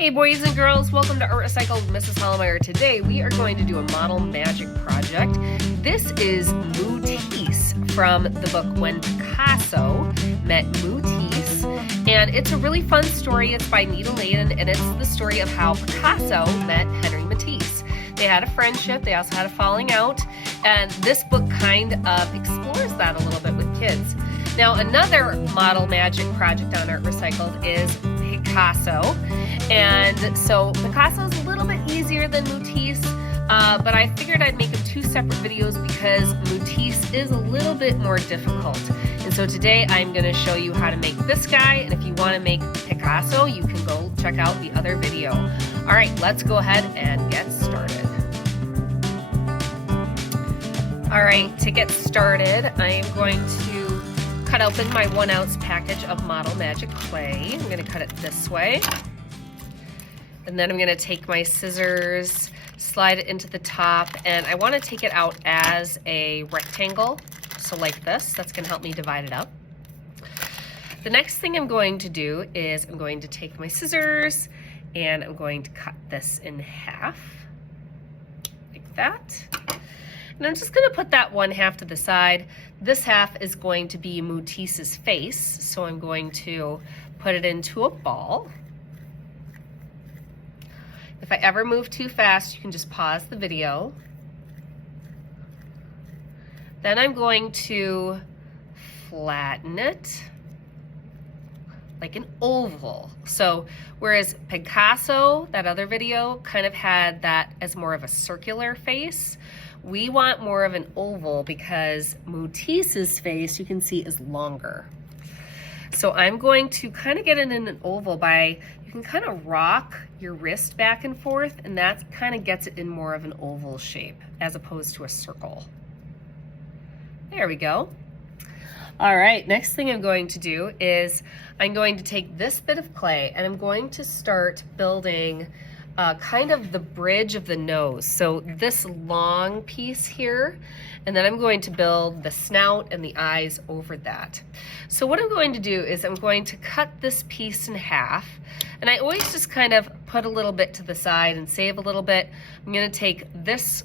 Hey boys and girls, welcome to Art Recycled with Mrs. Hollmeyer. Today we are going to do a model magic project. This is Mootisse from the book When Pigcasso Met Mootisse. And it's a really fun story. It's by Nina Laden, and it's the story of how Picasso met Henry Matisse. They had a friendship, they also had a falling out, and this book kind of explores that a little bit with kids. Now another model magic project on Art Recycled is Pigcasso. And so Picasso is a little bit easier than Mootisse, but I figured I'd make them two separate videos because Mootisse is a little bit more difficult. And so today I'm going to show you how to make this guy, and if you want to make Picasso, you can go check out the other video. All right, let's go ahead and get started. All right, to get started, I am going to cut open my 1 ounce package of Model Magic clay. I'm going to cut it this way. And then I'm going to take my scissors, slide it into the top, and I want to take it out as a rectangle. So like this, that's going to help me divide it up. The next thing I'm going to do is I'm going to take my scissors and I'm going to cut this in half, like that. And I'm just going to put that one half to the side. This half is going to be Mootisse's face, so I'm going to put it into a ball. If I ever move too fast, you can just pause the video. Then I'm going to flatten it like an oval. So whereas Picasso, that other video, kind of had that as more of a circular face, we want more of an oval because Mootisse's face, you can see, is longer. So I'm going to kind of get it in an oval by, you can kind of rock your wrist back and forth, and that kind of gets it in more of an oval shape as opposed to a circle. There we go. All right, next thing I'm going to do is I'm going to take this bit of clay and I'm going to start building kind of the bridge of the nose. So this long piece here, and then I'm going to build the snout and the eyes over that. So what I'm going to do is I'm going to cut this piece in half, and I always just kind of put a little bit to the side and save a little bit. I'm going to take this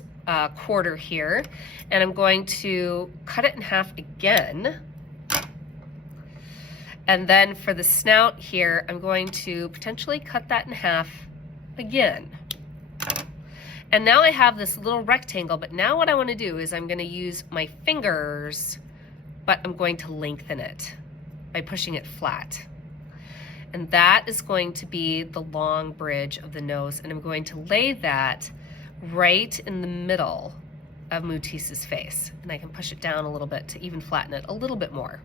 quarter here, and I'm going to cut it in half again. And then for the snout here, I'm going to potentially cut that in half again. And now I have this little rectangle, but now what I want to do is I'm going to use my fingers, but I'm going to lengthen it by pushing it flat. And that is going to be the long bridge of the nose, and I'm going to lay that right in the middle of Mootisse's face. And I can push it down a little bit to even flatten it a little bit more.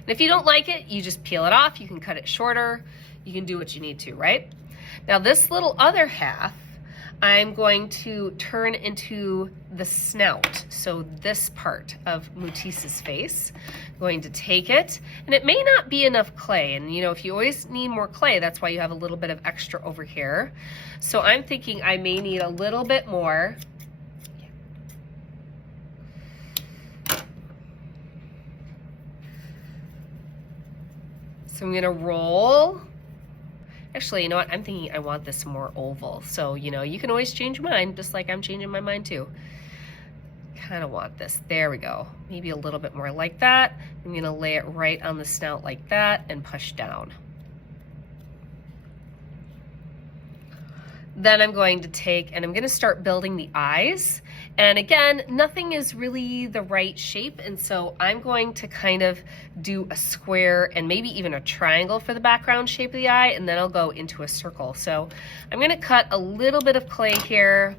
And if you don't like it, you just peel it off. You can cut it shorter. You can do what you need to, right? Now this little other half, I'm going to turn into the snout. So this part of Mootisse's face, I'm going to take it, and it may not be enough clay. And you know, if you always need more clay, that's why you have a little bit of extra over here. So I'm thinking I may need a little bit more. So I'm gonna roll. Actually, you know what? I'm thinking I want this more oval. So, you know, you can always change your mind, just like I'm changing my mind too. Kind of want this. There we go. Maybe a little bit more like that. I'm gonna lay it right on the snout like that and push down. Then I'm going to take and I'm going to start building the eyes. And again, nothing is really the right shape. And so I'm going to kind of do a square and maybe even a triangle for the background shape of the eye. And then I'll go into a circle. So I'm going to cut a little bit of clay here.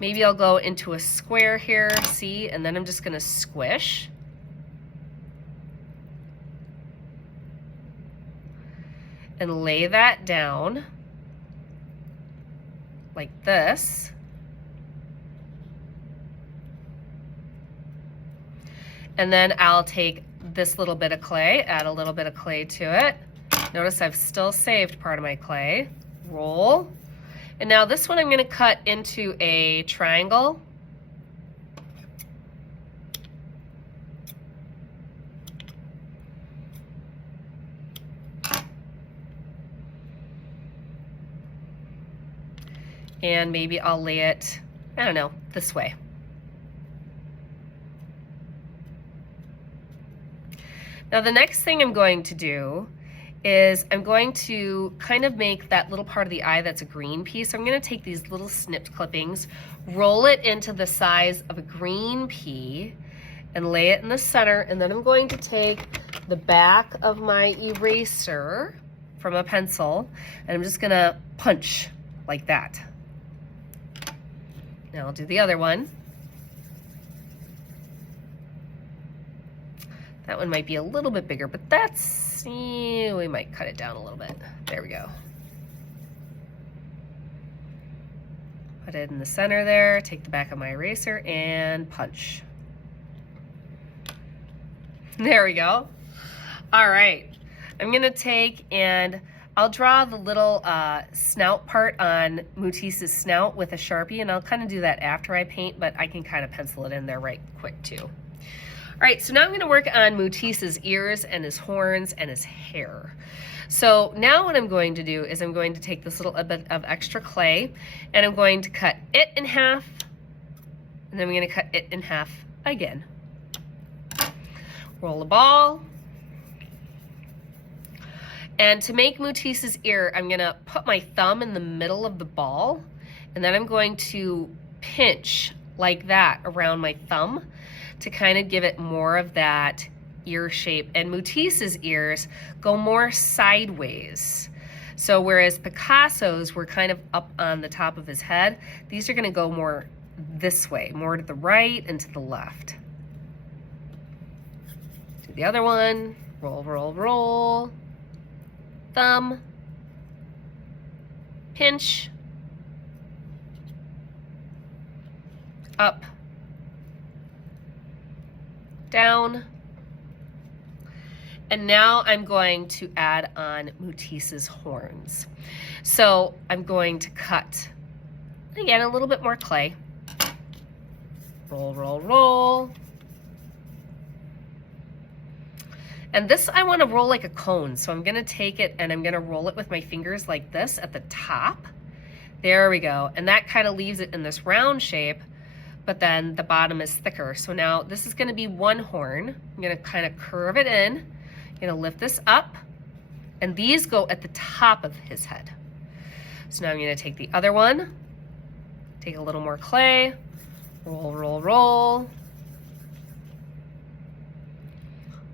Maybe I'll go into a square here, see? And then I'm just going to squish. And lay that down like this. And then I'll take this little bit of clay, add a little bit of clay to it. Notice I've still saved part of my clay. Roll. And now this one I'm going to cut into a triangle. And maybe I'll lay it, I don't know, this way. Now the next thing I'm going to do is I'm going to kind of make that little part of the eye that's a green piece. So I'm going to take these little snipped clippings, roll it into the size of a green pea, and lay it in the center. And then I'm going to take the back of my eraser from a pencil, and I'm just going to punch like that. Now I'll do the other one. That one might be a little bit bigger, but that's, we might cut it down a little bit. There we go. Put it in the center there, take the back of my eraser and punch. There we go. All right, I'm gonna take and I'll draw the little snout part on Mootisse's snout with a Sharpie, and I'll kind of do that after I paint, but I can kind of pencil it in there right quick too. All right, so now I'm gonna work on Mootisse's ears and his horns and his hair. So now what I'm going to do is I'm going to take this little bit of extra clay, and I'm going to cut it in half, and then I'm gonna cut it in half again. Roll the ball. And to make Mootisse's ear, I'm gonna put my thumb in the middle of the ball, and then I'm going to pinch like that around my thumb to kind of give it more of that ear shape. And Mootisse's ears go more sideways. So whereas Picasso's were kind of up on the top of his head, these are gonna go more this way, more to the right and to the left. Do the other one, roll, roll, roll. Thumb, pinch, up, down, and now I'm going to add on Mootisse's horns. So I'm going to cut, again, a little bit more clay. Roll, roll, roll. And this I want to roll like a cone, so I'm going to take it and I'm going to roll it with my fingers like this at the top. There we go. And that kind of leaves it in this round shape, but then the bottom is thicker. So now this is going to be one horn. I'm going to kind of curve it in. I'm going to lift this up, and these go at the top of his head. So now I'm going to take the other one, take a little more clay, roll, roll, roll.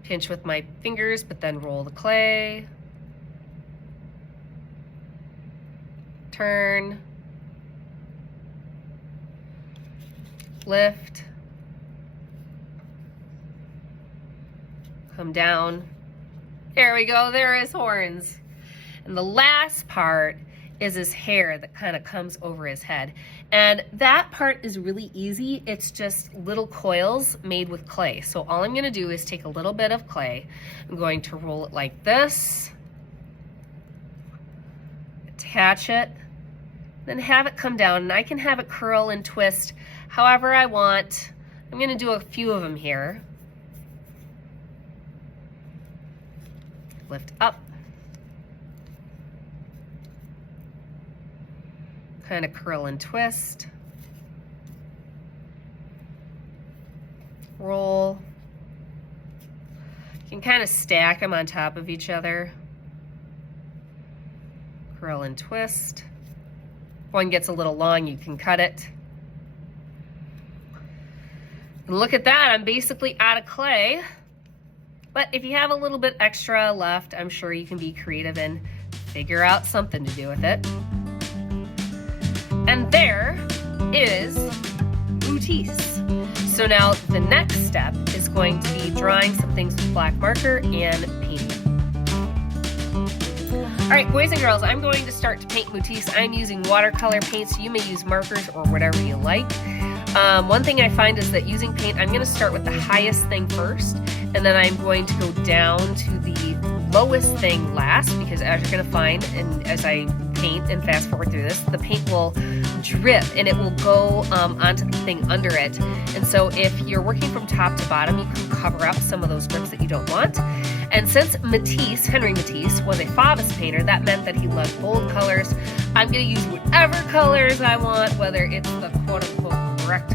Pinch with my fingers, but then roll the clay. Turn. Lift. Come down. There we go, there are his horns. And the last part is his hair that kind of comes over his head. And that part is really easy. It's just little coils made with clay. So all I'm gonna do is take a little bit of clay. I'm going to roll it like this, attach it, then have it come down. And I can have it curl and twist however I want. I'm gonna do a few of them here. Lift up. Kind of curl and twist. Roll. You can kind of stack them on top of each other. Curl and twist. If one gets a little long, you can cut it. And look at that, I'm basically out of clay. But if you have a little bit extra left, I'm sure you can be creative and figure out something to do with it. And there is Mootisse. So now the next step is going to be drawing some things with black marker and painting. All right, boys and girls, I'm going to start to paint Mootisse. I'm using watercolor paint, so you may use markers or whatever you like. One thing I find is that using paint, I'm gonna start with the highest thing first, and then I'm going to go down to the lowest thing last, because as you're gonna find, and as I paint and fast forward through this, the paint will drip and it will go onto the thing under it. And so if you're working from top to bottom, you can cover up some of those drips that you don't want. And since Matisse, Henry Matisse, was a Fauvism painter, that meant that he loved bold colors. I'm going to use whatever colors I want, whether it's the quote-unquote correct